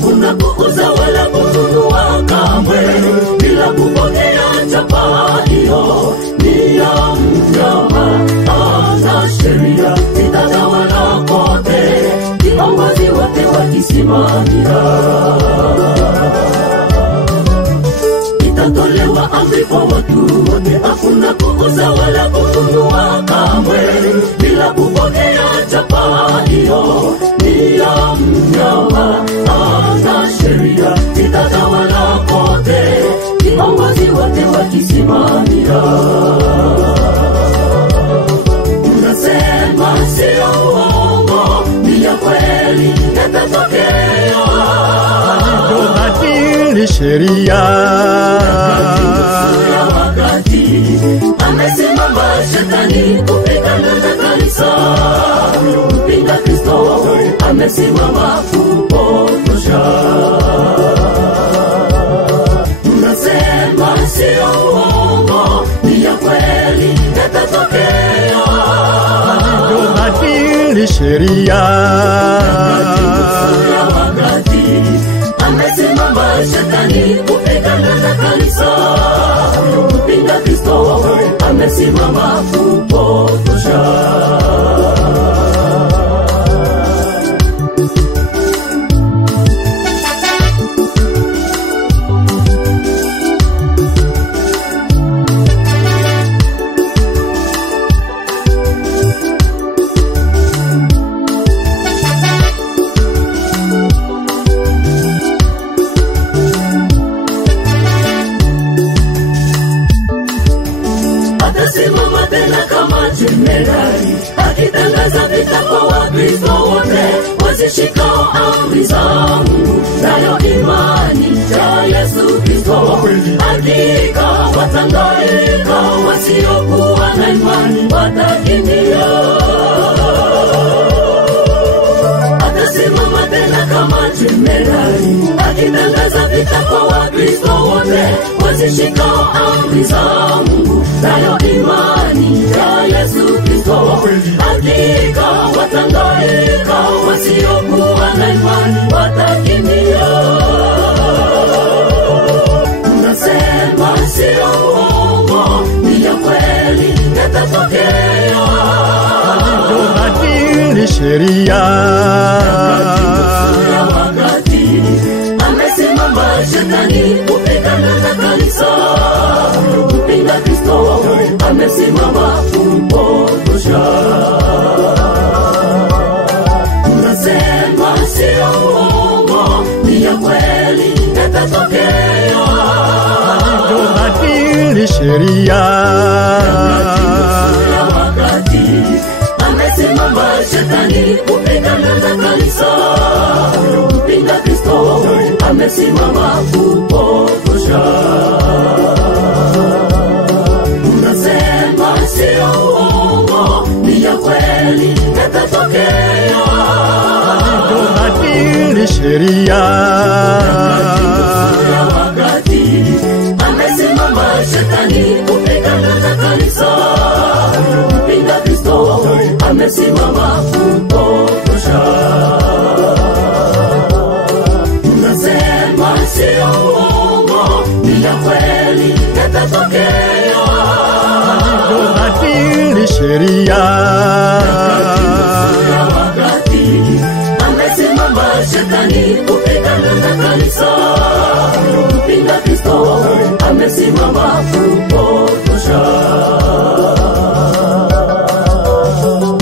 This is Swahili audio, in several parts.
hakuna kuuza wala kununua kamwe bila kupokea chapa hiyo. Ni ya mnyama na sheria itatawala kote, viongozi wote wakisimamia. Itatolewa amri kwa watu wote, hakuna kuuza wala kununua kamwe bila kupokea chapa hiyo. Ni ya mnyama na sheria itatawala kote, viongozi wote wakisimamia. Unasema sio uongo, ni ya kweli yatatokea. Badili sheria wakati amesimama shetani kupigana na kanisa. Mpinga Kristo amesimama kupotosha. Unasema sio uongo, ni ya kweli yatatokea. badili sheria wakati amesimama shetani kupigana na kanisa. Mpinga Kristo amesimama kupotosha. Atasimama tena kama jenerali, akitangaza vita kwa Wakristo wote wazishikao amri za Mungu, nayo imani ya Yesu Kristo. Hakika watangaika, wasiokuwa na imani watakimbia. Atasimama tena kama jenerali, akitangaza vita kwa Wakristo wote wazishikao amri za Mungu, nayo imani ya Yesu Kristo. Hakika watangaika, wasiokuwa na imani watakimbia. Unasema sio uongo, ni ya kweli yatatokea. badili sheria wakati amesimama shetani kupigana na kanisa. Mpinga Kristo amesimama kupotosha. Unasema sio uongo, ni ya kweli yatatokea. badili sheria wakati amesimama shetani kupigana na kanisa. Mpinga Kristo amesimama kupotosha. Unasema sio uongo, ni ya kweli yatatokea. badili sheria wakati amesimama shetani kupigana na kanisa. Mpinga Kristo amesimama kupotosha. Unasema sio uongo, ni ya kweli yatatokea. badili sheria wakati amesimama shetani kupigana na kanisa. Mpinga Kristo amesimama kupotosha.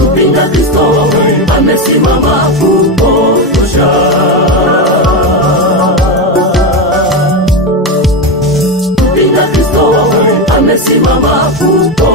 Mpinga Kristo amesimama kupotosha. Mpinga Kristo amesimama kupotosha.